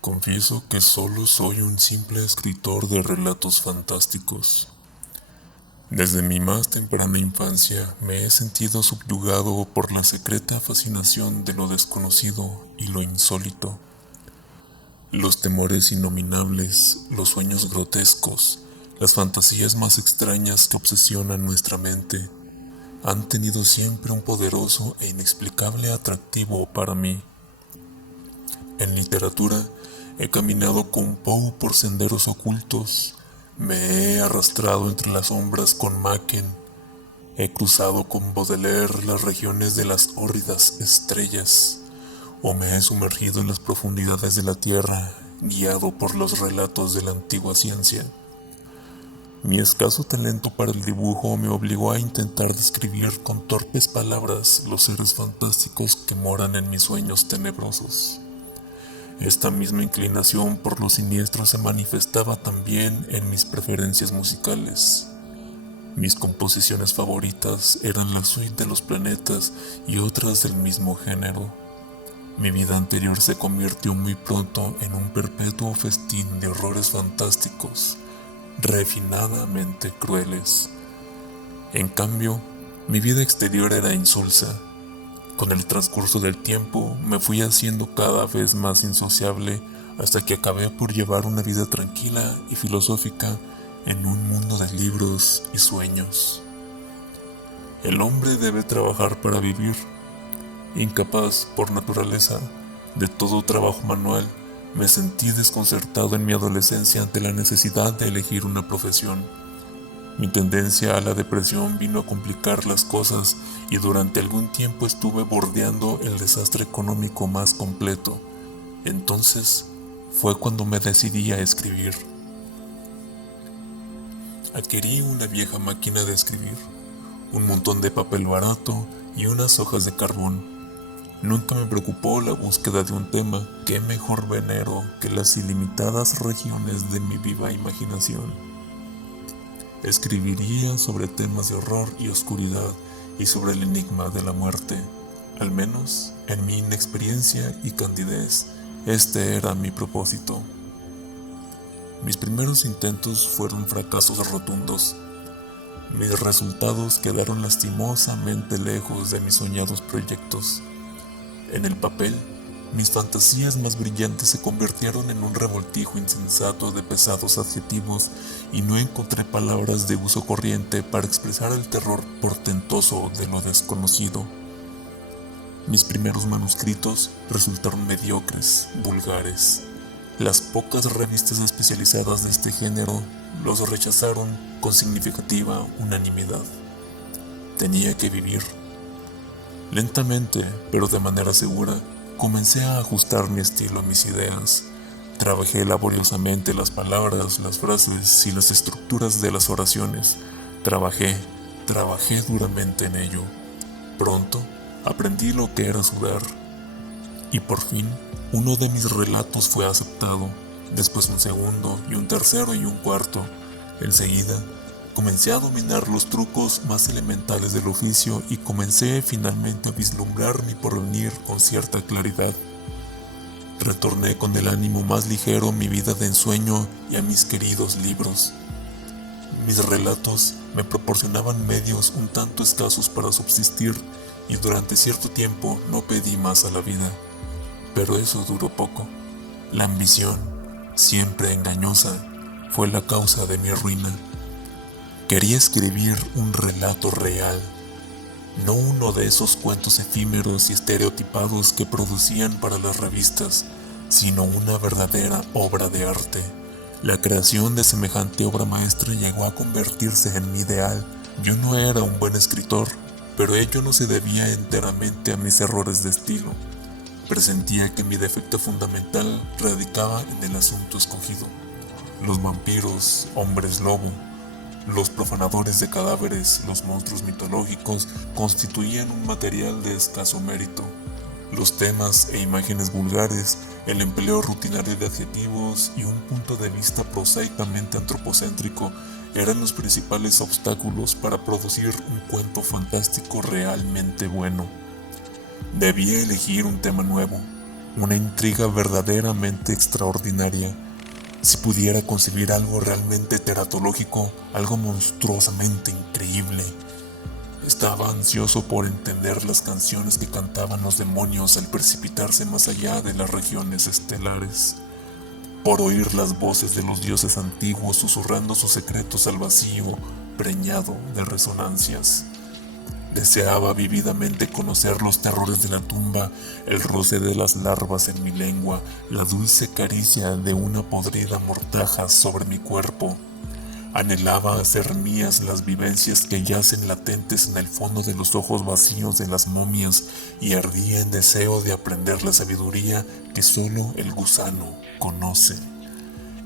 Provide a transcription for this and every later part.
Confieso que solo soy un simple escritor de relatos fantásticos. Desde mi más temprana infancia me he sentido subyugado por la secreta fascinación de lo desconocido y lo insólito. Los temores innominables, los sueños grotescos, las fantasías más extrañas que obsesionan nuestra mente, han tenido siempre un poderoso e inexplicable atractivo para mí. En literatura, he caminado con Poe por senderos ocultos, me he arrastrado entre las sombras con Machen, he cruzado con Baudelaire las regiones de las hórridas estrellas, o me he sumergido en las profundidades de la tierra, guiado por los relatos de la antigua ciencia. Mi escaso talento para el dibujo me obligó a intentar describir con torpes palabras los seres fantásticos que moran en mis sueños tenebrosos. Esta misma inclinación por lo siniestro se manifestaba también en mis preferencias musicales. Mis composiciones favoritas eran la suite de los planetas y otras del mismo género. Mi vida anterior se convirtió muy pronto en un perpetuo festín de horrores fantásticos, refinadamente crueles. En cambio, mi vida exterior era insulsa. Con el transcurso del tiempo me fui haciendo cada vez más insociable hasta que acabé por llevar una vida tranquila y filosófica en un mundo de libros y sueños. El hombre debe trabajar para vivir. Incapaz, por naturaleza, de todo trabajo manual, me sentí desconcertado en mi adolescencia ante la necesidad de elegir una profesión. Mi tendencia a la depresión vino a complicar las cosas y durante algún tiempo estuve bordeando el desastre económico más completo. Entonces fue cuando me decidí a escribir. Adquirí una vieja máquina de escribir, un montón de papel barato y unas hojas de carbón. Nunca me preocupó la búsqueda de un tema. Qué mejor venero que las ilimitadas regiones de mi viva imaginación. Escribiría sobre temas de horror y oscuridad y sobre el enigma de la muerte. Al menos, en mi inexperiencia y candidez, este era mi propósito. Mis primeros intentos fueron fracasos rotundos. Mis resultados quedaron lastimosamente lejos de mis soñados proyectos. En el papel, mis fantasías más brillantes se convirtieron en un revoltijo insensato de pesados adjetivos y no encontré palabras de uso corriente para expresar el terror portentoso de lo desconocido. Mis primeros manuscritos resultaron mediocres, vulgares. Las pocas revistas especializadas de este género los rechazaron con significativa unanimidad. Tenía que vivir. Lentamente, pero de manera segura, comencé a ajustar mi estilo a mis ideas. Trabajé laboriosamente las palabras, las frases y las estructuras de las oraciones. Trabajé duramente en ello. Pronto, aprendí lo que era sudar. Y por fin, uno de mis relatos fue aceptado. Después un segundo, y un tercero y un cuarto. Enseguida, comencé a dominar los trucos más elementales del oficio y comencé finalmente a vislumbrar mi porvenir con cierta claridad. Retorné con el ánimo más ligero a mi vida de ensueño y a mis queridos libros. Mis relatos me proporcionaban medios un tanto escasos para subsistir y durante cierto tiempo no pedí más a la vida. Pero eso duró poco. La ambición, siempre engañosa, fue la causa de mi ruina. Quería escribir un relato real, no uno de esos cuentos efímeros y estereotipados que producían para las revistas, sino una verdadera obra de arte. La creación de semejante obra maestra llegó a convertirse en mi ideal. Yo no era un buen escritor, pero ello no se debía enteramente a mis errores de estilo. Presentía que mi defecto fundamental radicaba en el asunto escogido. Los vampiros, hombres lobo, los profanadores de cadáveres, los monstruos mitológicos constituían un material de escaso mérito. Los temas e imágenes vulgares, el empleo rutinario de adjetivos y un punto de vista prosaicamente antropocéntrico eran los principales obstáculos para producir un cuento fantástico realmente bueno. Debía elegir un tema nuevo, una intriga verdaderamente extraordinaria. Si pudiera concebir algo realmente teratológico, algo monstruosamente increíble. Estaba ansioso por entender las canciones que cantaban los demonios al precipitarse más allá de las regiones estelares, por oír las voces de los dioses antiguos susurrando sus secretos al vacío preñado de resonancias. Deseaba vividamente conocer los terrores de la tumba, el roce de las larvas en mi lengua, la dulce caricia de una podrida mortaja sobre mi cuerpo. Anhelaba hacer mías las vivencias que yacen latentes en el fondo de los ojos vacíos de las momias y ardía en deseo de aprender la sabiduría que solo el gusano conoce.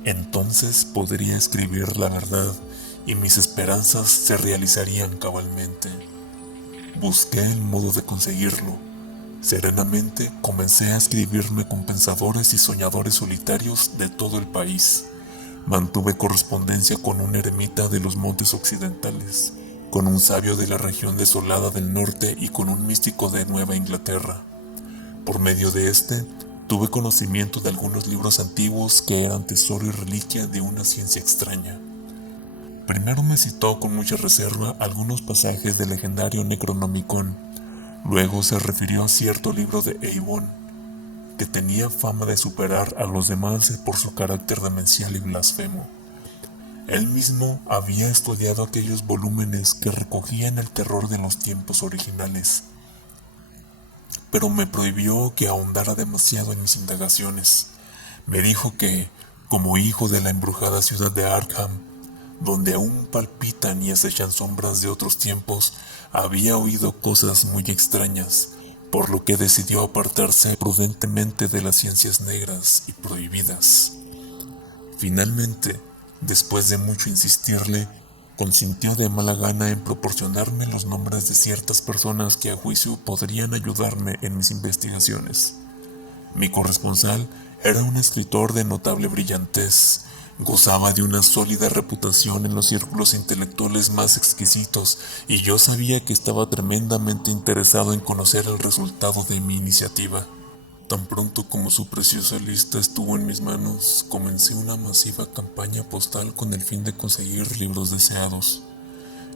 Entonces podría escribir la verdad y mis esperanzas se realizarían cabalmente. Busqué el modo de conseguirlo. Serenamente comencé a escribirme con pensadores y soñadores solitarios de todo el país. Mantuve correspondencia con un eremita de los montes occidentales, con un sabio de la región desolada del norte y con un místico de Nueva Inglaterra. Por medio de tuve conocimiento de algunos libros antiguos que eran tesoro y reliquia de una ciencia extraña. Primero me citó con mucha reserva algunos pasajes del legendario Necronomicon. Luego se refirió a cierto libro de Eibon, que tenía fama de superar a los demás por su carácter demencial y blasfemo. Él mismo había estudiado aquellos volúmenes que recogían el terror de los tiempos originales, pero me prohibió que ahondara demasiado en mis indagaciones. Me dijo que, como hijo de la embrujada ciudad de Arkham, donde aún palpitan y acechan sombras de otros tiempos, había oído cosas muy extrañas, por lo que decidió apartarse prudentemente de las ciencias negras y prohibidas. Finalmente, después de mucho insistirle, consintió de mala gana en proporcionarme los nombres de ciertas personas que a juicio podrían ayudarme en mis investigaciones. Mi corresponsal era un escritor de notable brillantez. Gozaba de una sólida reputación en los círculos intelectuales más exquisitos y yo sabía que estaba tremendamente interesado en conocer el resultado de mi iniciativa. Tan pronto como su preciosa lista estuvo en mis manos, comencé una masiva campaña postal con el fin de conseguir libros deseados.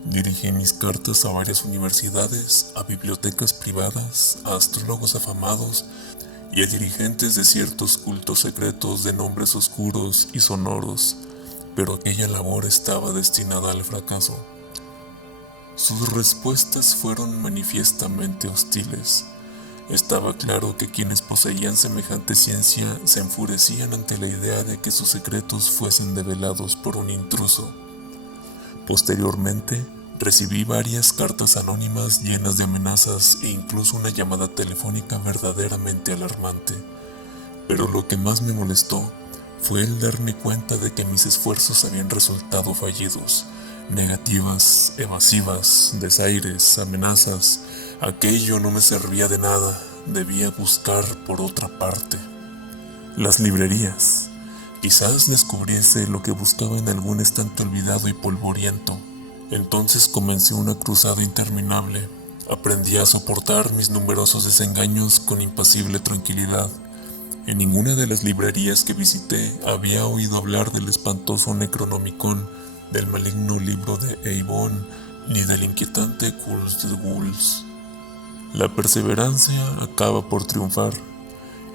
Dirigí mis cartas a varias universidades, a bibliotecas privadas, a astrólogos afamados y a dirigentes de ciertos cultos secretos de nombres oscuros y sonoros, pero aquella labor estaba destinada al fracaso. Sus respuestas fueron manifiestamente hostiles. Estaba claro que quienes poseían semejante ciencia se enfurecían ante la idea de que sus secretos fuesen develados por un intruso. Posteriormente, recibí varias cartas anónimas llenas de amenazas e incluso una llamada telefónica verdaderamente alarmante. Pero lo que más me molestó fue el darme cuenta de que mis esfuerzos habían resultado fallidos. Negativas, evasivas, desaires, amenazas. Aquello no me servía de nada. Debía buscar por otra parte. Las librerías. Quizás descubriese lo que buscaba en algún estante olvidado y polvoriento. Entonces comencé una cruzada interminable. Aprendí a soportar mis numerosos desengaños con impasible tranquilidad. En ninguna de las librerías que visité había oído hablar del espantoso Necronomicon, del maligno libro de Eibon, ni del inquietante Ghouls de Ghouls. La perseverancia acaba por triunfar.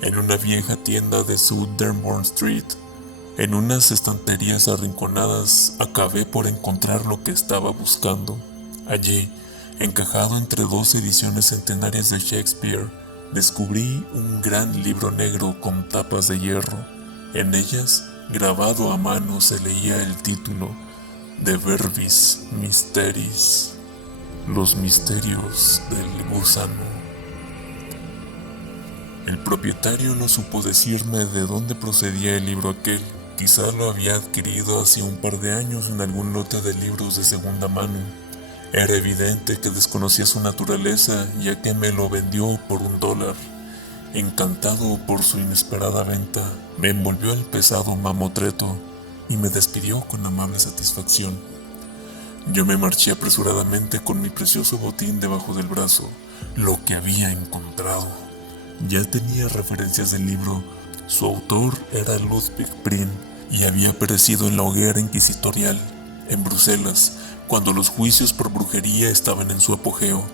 En una vieja tienda de South Dearborn Street, en unas estanterías arrinconadas, acabé por encontrar lo que estaba buscando. Allí, encajado entre 2 ediciones centenarias de Shakespeare, descubrí un gran libro negro con tapas de hierro. En ellas, grabado a mano, se leía el título De Verbis Mysteris, los misterios del gusano. El propietario no supo decirme de dónde procedía el libro aquel. Quizá lo había adquirido hace un par de años en algún lote de libros de segunda mano. Era evidente que desconocía su naturaleza, ya que me lo vendió por $1. Encantado por su inesperada venta, me envolvió el pesado mamotreto y me despidió con amable satisfacción. Yo me marché apresuradamente con mi precioso botín debajo del brazo, lo que había encontrado. Ya tenía referencias del libro. Su autor era Ludwig Prin y había perecido en la hoguera inquisitorial, en Bruselas, cuando los juicios por brujería estaban en su apogeo.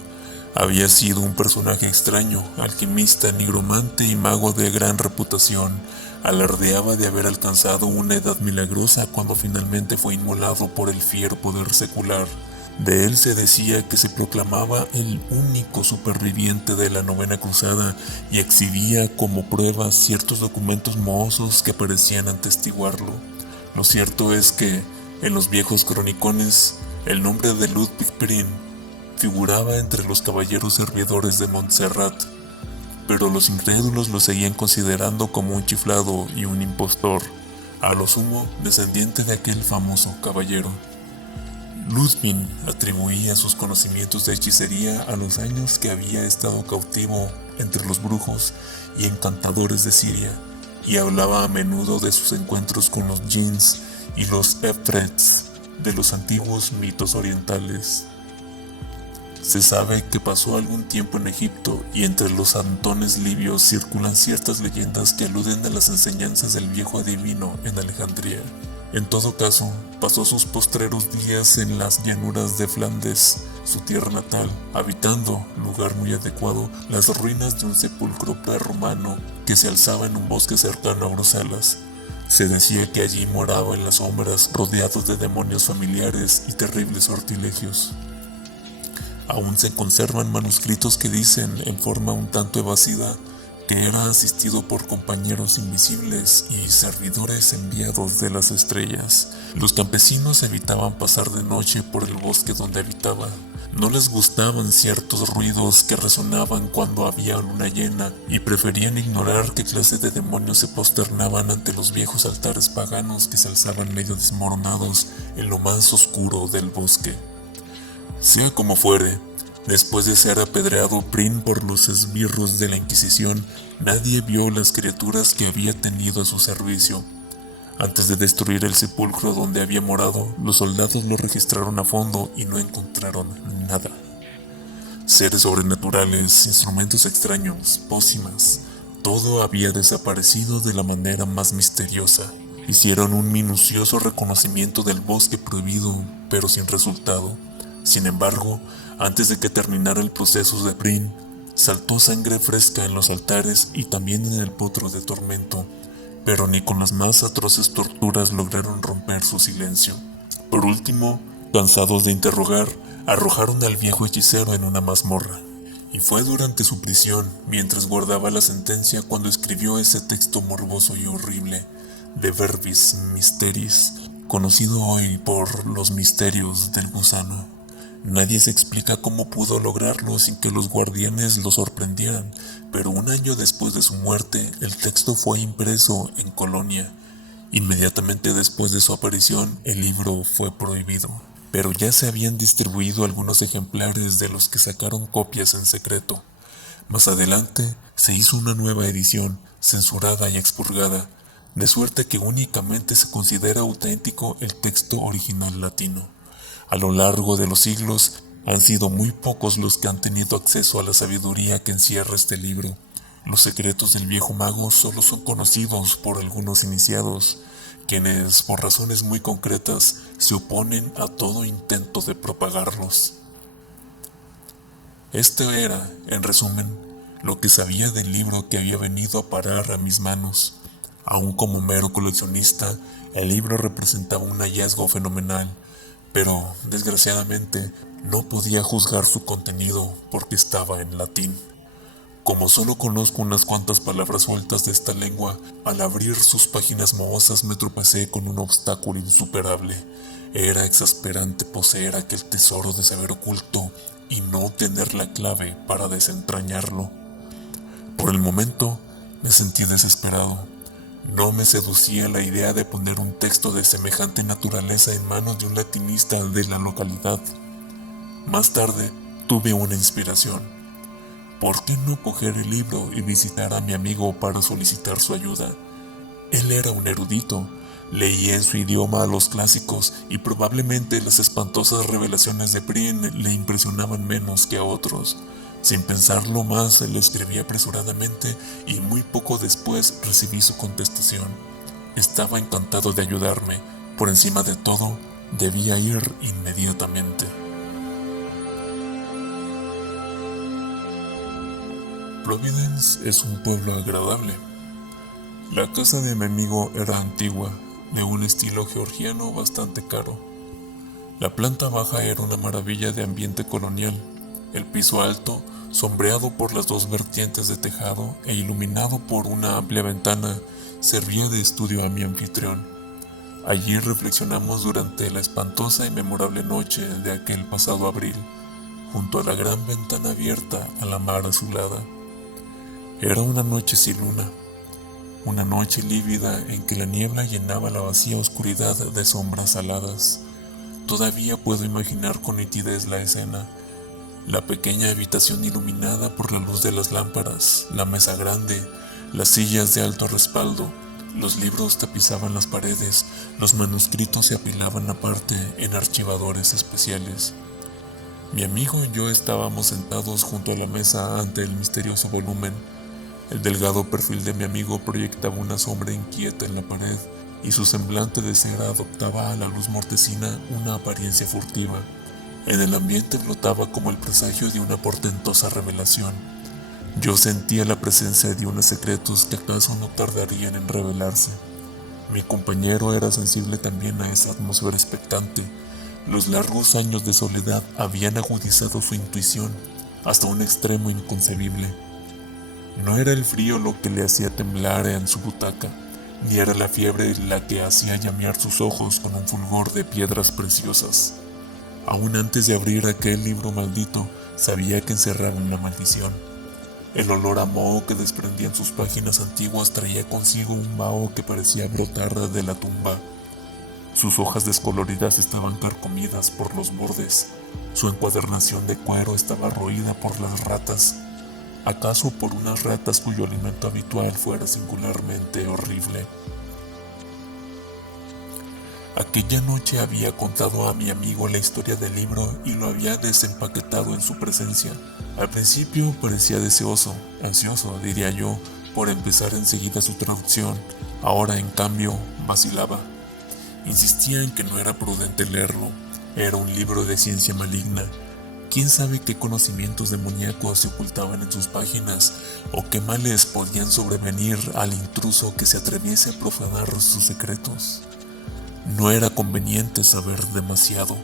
Había sido un personaje extraño, alquimista, nigromante y mago de gran reputación. Alardeaba de haber alcanzado una edad milagrosa cuando finalmente fue inmolado por el fiero poder secular. De él se decía que se proclamaba el único superviviente de la Novena Cruzada y exhibía como pruebas ciertos documentos mohosos que parecían atestiguarlo. Lo cierto es que, en los viejos cronicones, el nombre de Ludwig Prin figuraba entre los caballeros servidores de Montserrat, pero los incrédulos lo seguían considerando como un chiflado y un impostor, a lo sumo descendiente de aquel famoso caballero. Ludwig atribuía sus conocimientos de hechicería a los años que había estado cautivo entre los brujos y encantadores de Siria, y hablaba a menudo de sus encuentros con los jinns y los efrets de los antiguos mitos orientales. Se sabe que pasó algún tiempo en Egipto y entre los antones libios circulan ciertas leyendas que aluden a las enseñanzas del viejo adivino en Alejandría. En todo caso, pasó sus postreros días en las llanuras de Flandes, su tierra natal, habitando, lugar muy adecuado, las ruinas de un sepulcro prerromano que se alzaba en un bosque cercano a Bruselas. Se decía que allí moraba en las sombras, rodeados de demonios familiares y terribles sortilegios. Aún se conservan manuscritos que dicen, en forma un tanto evasiva, que era asistido por compañeros invisibles y servidores enviados de las estrellas. Los campesinos evitaban pasar de noche por el bosque donde habitaba. No les gustaban ciertos ruidos que resonaban cuando había luna llena y preferían ignorar qué clase de demonios se posternaban ante los viejos altares paganos que se alzaban medio desmoronados en lo más oscuro del bosque. Sea como fuere, después de ser apedreado Prin por los esbirros de la Inquisición, nadie vio las criaturas que había tenido a su servicio. Antes de destruir el sepulcro donde había morado, los soldados lo registraron a fondo y no encontraron nada. Seres sobrenaturales, instrumentos extraños, pócimas, todo había desaparecido de la manera más misteriosa. Hicieron un minucioso reconocimiento del bosque prohibido, pero sin resultado. Sin embargo, antes de que terminara el proceso de Prin, saltó sangre fresca en los altares y también en el potro de tormento, pero ni con las más atroces torturas lograron romper su silencio. Por último, cansados de interrogar, arrojaron al viejo hechicero en una mazmorra. Y fue durante su prisión, mientras guardaba la sentencia, cuando escribió ese texto morboso y horrible, De Verbis Mysteris, conocido hoy por los misterios del gusano. Nadie se explica cómo pudo lograrlo sin que los guardianes lo sorprendieran, pero un año después de su muerte, el texto fue impreso en Colonia. Inmediatamente después de su aparición, el libro fue prohibido, pero ya se habían distribuido algunos ejemplares de los que sacaron copias en secreto. Más adelante, se hizo una nueva edición, censurada y expurgada, de suerte que únicamente se considera auténtico el texto original latino. A lo largo de los siglos, han sido muy pocos los que han tenido acceso a la sabiduría que encierra este libro. Los secretos del viejo mago solo son conocidos por algunos iniciados, quienes, por razones muy concretas, se oponen a todo intento de propagarlos. Este era, en resumen, lo que sabía del libro que había venido a parar a mis manos. Aún como mero coleccionista, el libro representaba un hallazgo fenomenal, pero, desgraciadamente, no podía juzgar su contenido porque estaba en latín. Como solo conozco unas cuantas palabras sueltas de esta lengua, al abrir sus páginas mohosas me tropecé con un obstáculo insuperable. Era exasperante poseer aquel tesoro de saber oculto y no tener la clave para desentrañarlo. Por el momento, me sentí desesperado. No me seducía la idea de poner un texto de semejante naturaleza en manos de un latinista de la localidad. Más tarde, tuve una inspiración. ¿Por qué no coger el libro y visitar a mi amigo para solicitar su ayuda? Él era un erudito, leía en su idioma a los clásicos y probablemente las espantosas revelaciones de Prin le impresionaban menos que a otros. Sin pensarlo más, le escribí apresuradamente y muy poco después recibí su contestación. Estaba encantado de ayudarme. Por encima de todo, debía ir inmediatamente. Providence es un pueblo agradable. La casa de mi amigo era antigua, de un estilo georgiano bastante caro. La planta baja era una maravilla de ambiente colonial. El piso alto, sombreado por las dos vertientes de tejado e iluminado por una amplia ventana, servía de estudio a mi anfitrión. Allí reflexionamos durante la espantosa y memorable noche de aquel pasado abril, junto a la gran ventana abierta a la mar azulada. Era una noche sin luna, una noche lívida en que la niebla llenaba la vacía oscuridad de sombras aladas. Todavía puedo imaginar con nitidez la escena. La pequeña habitación iluminada por la luz de las lámparas, la mesa grande, las sillas de alto respaldo, los libros tapizaban las paredes, los manuscritos se apilaban aparte en archivadores especiales. Mi amigo y yo estábamos sentados junto a la mesa ante el misterioso volumen. El delgado perfil de mi amigo proyectaba una sombra inquieta en la pared y su semblante de cera adoptaba a la luz mortecina una apariencia furtiva. En el ambiente flotaba como el presagio de una portentosa revelación. Yo sentía la presencia de unos secretos que acaso no tardarían en revelarse. Mi compañero era sensible también a esa atmósfera expectante. Los largos años de soledad habían agudizado su intuición hasta un extremo inconcebible. No era el frío lo que le hacía temblar en su butaca, ni era la fiebre la que hacía llamear sus ojos con un fulgor de piedras preciosas. Aún antes de abrir aquel libro maldito, sabía que encerraba una maldición. El olor a moho que desprendían sus páginas antiguas traía consigo un vaho que parecía brotar de la tumba. Sus hojas descoloridas estaban carcomidas por los bordes. Su encuadernación de cuero estaba roída por las ratas. ¿Acaso por unas ratas cuyo alimento habitual fuera singularmente horrible? Aquella noche había contado a mi amigo la historia del libro y lo había desempaquetado en su presencia. Al principio parecía deseoso, ansioso, diría yo, por empezar enseguida su traducción. Ahora, en cambio, vacilaba. Insistía en que no era prudente leerlo. Era un libro de ciencia maligna. ¿Quién sabe qué conocimientos demoníacos se ocultaban en sus páginas o qué males podían sobrevenir al intruso que se atreviese a profanar sus secretos? No era conveniente saber demasiado.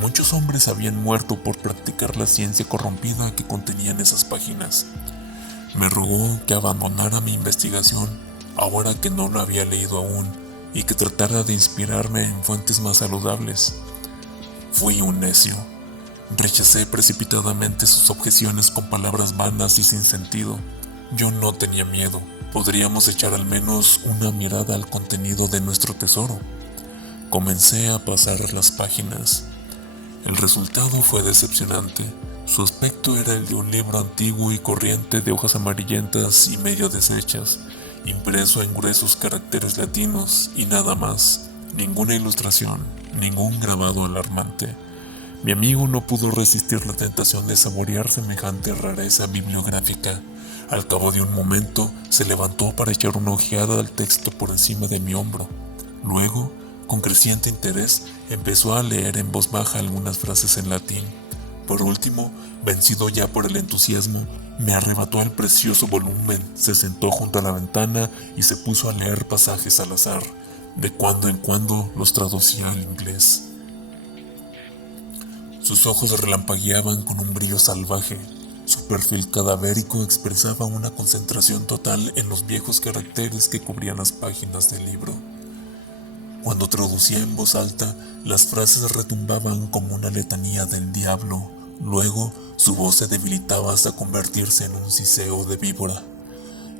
Muchos hombres habían muerto por practicar la ciencia corrompida que contenían esas páginas. Me rogó que abandonara mi investigación, ahora que no lo había leído aún, y que tratara de inspirarme en fuentes más saludables. Fui un necio. Rechacé precipitadamente sus objeciones con palabras vanas y sin sentido. Yo no tenía miedo. Podríamos echar al menos una mirada al contenido de nuestro tesoro. Comencé a pasar las páginas. El resultado fue decepcionante. Su aspecto era el de un libro antiguo y corriente de hojas amarillentas y medio deshechas, impreso en gruesos caracteres latinos y nada más. Ninguna ilustración, ningún grabado alarmante. Mi amigo no pudo resistir la tentación de saborear semejante rareza bibliográfica. Al cabo de un momento, se levantó para echar una ojeada al texto por encima de mi hombro. Luego, con creciente interés, empezó a leer en voz baja algunas frases en latín. Por último, vencido ya por el entusiasmo, me arrebató el precioso volumen, se sentó junto a la ventana y se puso a leer pasajes al azar. De cuando en cuando los traducía al inglés. Sus ojos relampagueaban con un brillo salvaje. Su perfil cadavérico expresaba una concentración total en los viejos caracteres que cubrían las páginas del libro. Cuando traducía en voz alta, las frases retumbaban como una letanía del diablo. Luego, su voz se debilitaba hasta convertirse en un siseo de víbora.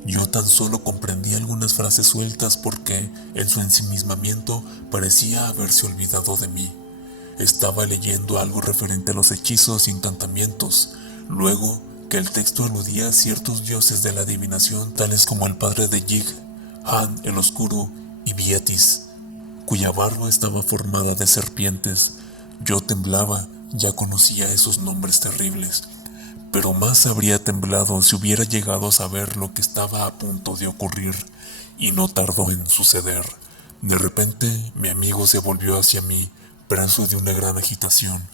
Yo tan solo comprendía algunas frases sueltas porque, en su ensimismamiento, parecía haberse olvidado de mí. Estaba leyendo algo referente a los hechizos y encantamientos. Luego, que el texto aludía a ciertos dioses de la adivinación, tales como el padre de Yig, Han el Oscuro y Bietis, cuya barba estaba formada de serpientes. Yo temblaba, ya conocía esos nombres terribles. pero más habría temblado si hubiera llegado a saber lo que estaba a punto de ocurrir, y no tardó en suceder. De repente, mi amigo se volvió hacia mí, preso de una gran agitación.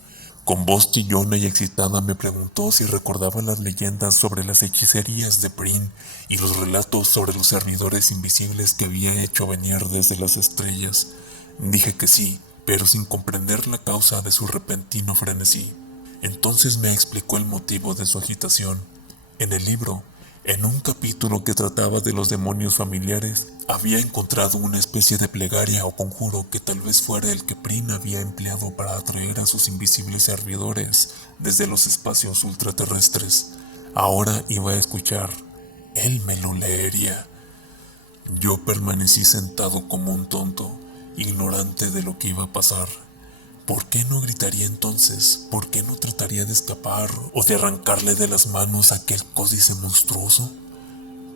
Con voz chillona y excitada me preguntó si recordaba las leyendas sobre las hechicerías de Brin y los relatos sobre los servidores invisibles que había hecho venir desde las estrellas. Dije que sí, pero sin comprender la causa de su repentino frenesí. Entonces me explicó el motivo de su agitación. En el libro, en un capítulo que trataba de los demonios familiares, había encontrado una especie de plegaria o conjuro que tal vez fuera el que Brin había empleado para atraer a sus invisibles servidores desde los espacios ultraterrestres. Ahora iba a escuchar. Él me lo leería. Yo permanecí sentado como un tonto, ignorante de lo que iba a pasar. ¿Por qué no gritaría entonces? ¿Por qué no trataría de escapar o de arrancarle de las manos aquel códice monstruoso?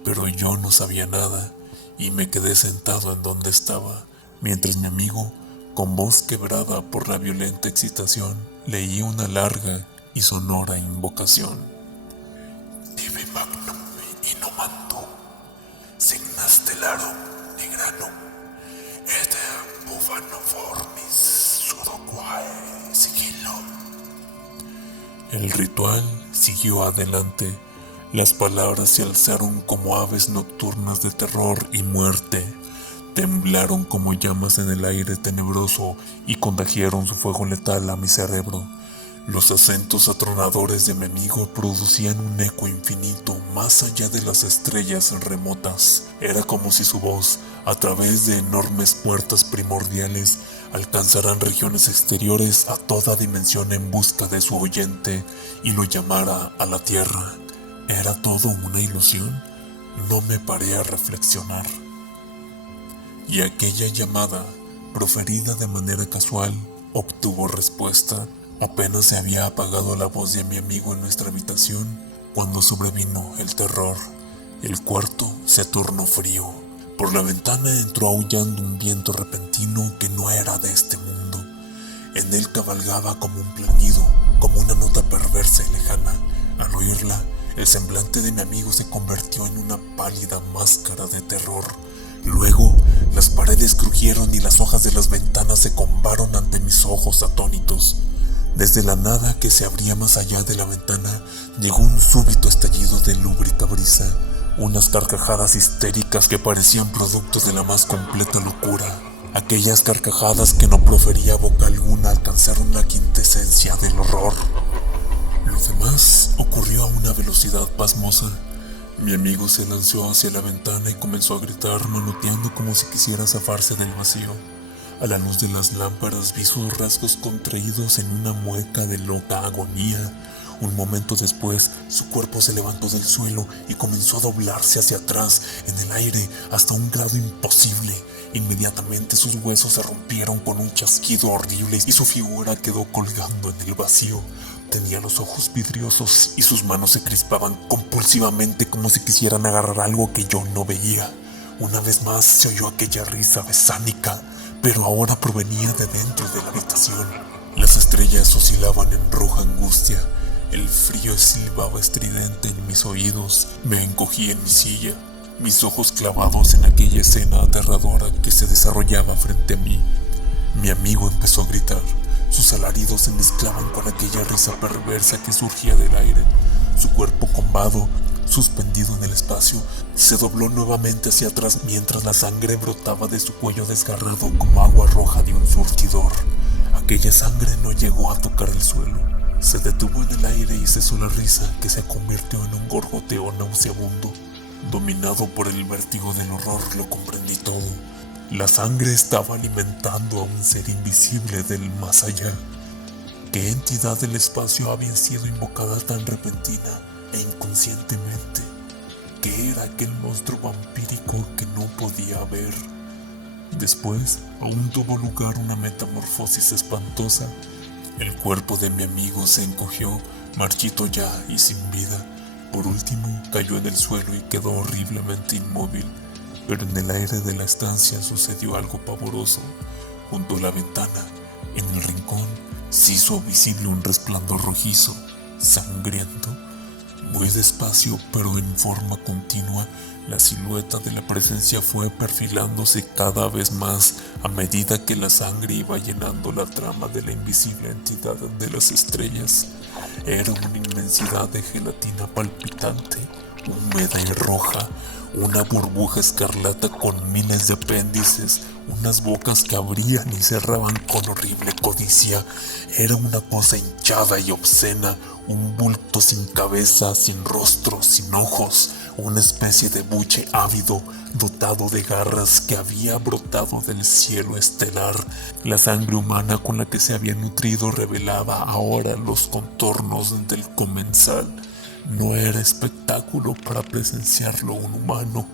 Pero yo no sabía nada y me quedé sentado en donde estaba, mientras mi amigo, con voz quebrada por la violenta excitación, leía una larga y sonora invocación. Tibi magnum innomantum, signa stellarum nigranum, et bufanoformis. El ritual siguió adelante. Las palabras se alzaron como aves nocturnas de terror y muerte. Temblaron como llamas en el aire tenebroso y contagiaron su fuego letal a mi cerebro. Los acentos atronadores de mi amigo producían un eco infinito más allá de las estrellas remotas. Era como si su voz, a través de enormes puertas primordiales, alcanzaran regiones exteriores a toda dimensión en busca de su oyente y lo llamara a la tierra. ¿Era todo una ilusión? No me paré a reflexionar. Y aquella llamada, proferida de manera casual, obtuvo respuesta. Apenas se había apagado la voz de mi amigo en nuestra habitación cuando sobrevino el terror. El cuarto se tornó frío. Por la ventana entró aullando un viento repentino que no era de este mundo. En él cabalgaba como un plañido, como una nota perversa y lejana. Al oírla, el semblante de mi amigo se convirtió en una pálida máscara de terror. Luego, las paredes crujieron y las hojas de las ventanas se combaron ante mis ojos atónitos. Desde la nada que se abría más allá de la ventana, llegó un súbito estallido de lúbrica brisa, unas carcajadas histéricas que parecían productos de la más completa locura. Aquellas carcajadas que no profería boca alguna alcanzaron la quintesencia del horror. Lo demás ocurrió a una velocidad pasmosa. Mi amigo se lanzó hacia la ventana y comenzó a gritar, manoteando como si quisiera zafarse del vacío. A la luz de las lámparas vi sus rasgos contraídos en una mueca de loca agonía. Un momento después, su cuerpo se levantó del suelo y comenzó a doblarse hacia atrás en el aire hasta un grado imposible. Inmediatamente sus huesos se rompieron con un chasquido horrible y su figura quedó colgando en el vacío. Tenía los ojos vidriosos y sus manos se crispaban compulsivamente como si quisieran agarrar algo que yo no veía. Una vez más se oyó aquella risa besánica, pero ahora provenía de dentro de la habitación. Las estrellas oscilaban en roja angustia. El frío silbaba estridente en mis oídos. Me encogí en mi silla, mis ojos clavados en aquella escena aterradora que se desarrollaba frente a mí. Mi amigo empezó a gritar. Sus alaridos se mezclaban con aquella risa perversa que surgía del aire. Su cuerpo combado, suspendido en el espacio, se dobló nuevamente hacia atrás mientras la sangre brotaba de su cuello desgarrado como agua roja de un surtidor. Aquella sangre no llegó a tocar el suelo. Se detuvo en el aire y cesó la risa, que se convirtió en un gorgoteo nauseabundo. Dominado por el vértigo del horror, lo comprendí todo. La sangre estaba alimentando a un ser invisible del más allá. ¿Qué entidad del espacio había sido invocada tan repentina e inconscientemente? ¿Qué era aquel monstruo vampírico que no podía ver? Después, aún tuvo lugar una metamorfosis espantosa. El cuerpo de mi amigo se encogió, marchito ya y sin vida. Por último, cayó en el suelo y quedó horriblemente inmóvil. Pero en el aire de la estancia sucedió algo pavoroso. Junto a la ventana, en el rincón, se hizo visible un resplandor rojizo, sangriento. Muy despacio, pero en forma continua, la silueta de la presencia fue perfilándose cada vez más a medida que la sangre iba llenando la trama de la invisible entidad de las estrellas. Era una inmensidad de gelatina palpitante, húmeda y roja, una burbuja escarlata con miles de apéndices, unas bocas que abrían y cerraban con horrible codicia. Era una cosa hinchada y obscena, un bulto sin cabeza, sin rostro, sin ojos, una especie de buche ávido, dotado de garras que había brotado del cielo estelar. La sangre humana con la que se había nutrido revelaba ahora los contornos del comensal. No era espectáculo para presenciarlo un humano.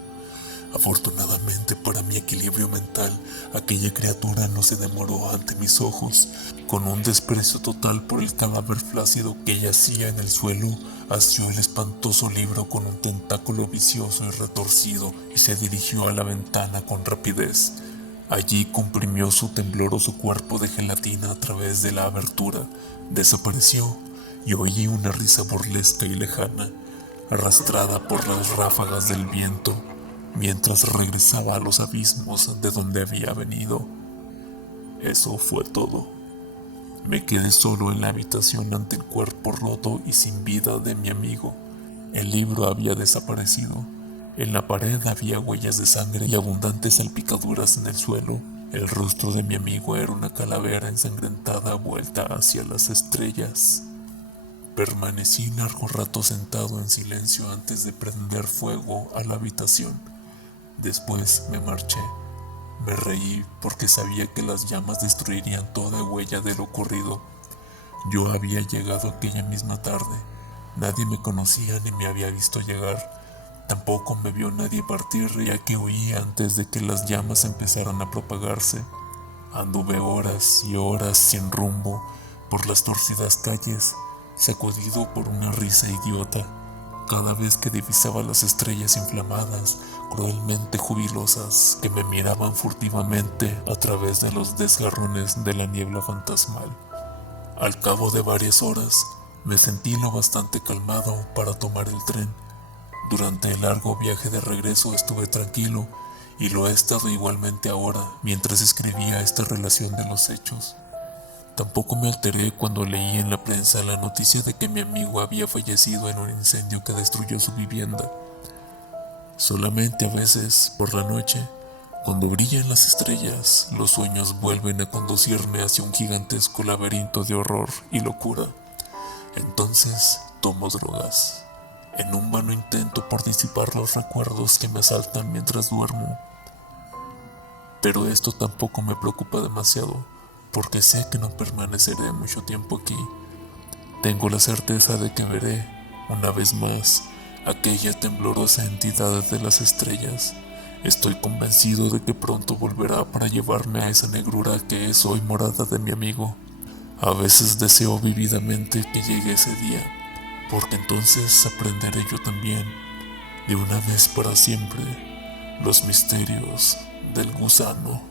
Afortunadamente para mi equilibrio mental, aquella criatura no se demoró ante mis ojos. Con un desprecio total por el cadáver flácido que yacía en el suelo, asió el espantoso libro con un tentáculo vicioso y retorcido y se dirigió a la ventana con rapidez. Allí comprimió su tembloroso cuerpo de gelatina a través de la abertura, desapareció y oí una risa burlesca y lejana, arrastrada por las ráfagas del viento, mientras regresaba a los abismos de donde había venido. Eso fue todo. Me quedé solo en la habitación ante el cuerpo roto y sin vida de mi amigo. El libro había desaparecido. En la pared había huellas de sangre y abundantes salpicaduras en el suelo. El rostro de mi amigo era una calavera ensangrentada vuelta hacia las estrellas. Permanecí largo rato sentado en silencio antes de prender fuego a la habitación. Después me marché. Me reí porque sabía que las llamas destruirían toda huella de lo ocurrido. Yo había llegado aquella misma tarde. Nadie me conocía ni me había visto llegar. Tampoco me vio nadie partir, ya que huí antes de que las llamas empezaran a propagarse. Anduve horas y horas sin rumbo por las torcidas calles, sacudido por una risa idiota. Cada vez que divisaba las estrellas inflamadas, cruelmente jubilosas, que me miraban furtivamente a través de los desgarrones de la niebla fantasmal. Al cabo de varias horas, me sentí lo bastante calmado para tomar el tren. Durante el largo viaje de regreso estuve tranquilo y lo he estado igualmente ahora mientras escribía esta relación de los hechos. Tampoco me alteré cuando leí en la prensa la noticia de que mi amigo había fallecido en un incendio que destruyó su vivienda. Solamente a veces, por la noche, cuando brillan las estrellas, los sueños vuelven a conducirme hacia un gigantesco laberinto de horror y locura. Entonces tomo drogas, en un vano intento por disipar los recuerdos que me asaltan mientras duermo. Pero esto tampoco me preocupa demasiado, porque sé que no permaneceré mucho tiempo aquí. Tengo la certeza de que veré, una vez más, aquella temblorosa entidad de las estrellas. Estoy convencido de que pronto volverá para llevarme a esa negrura que es hoy morada de mi amigo. A veces deseo vividamente que llegue ese día, porque entonces aprenderé yo también, de una vez para siempre, los misterios del gusano.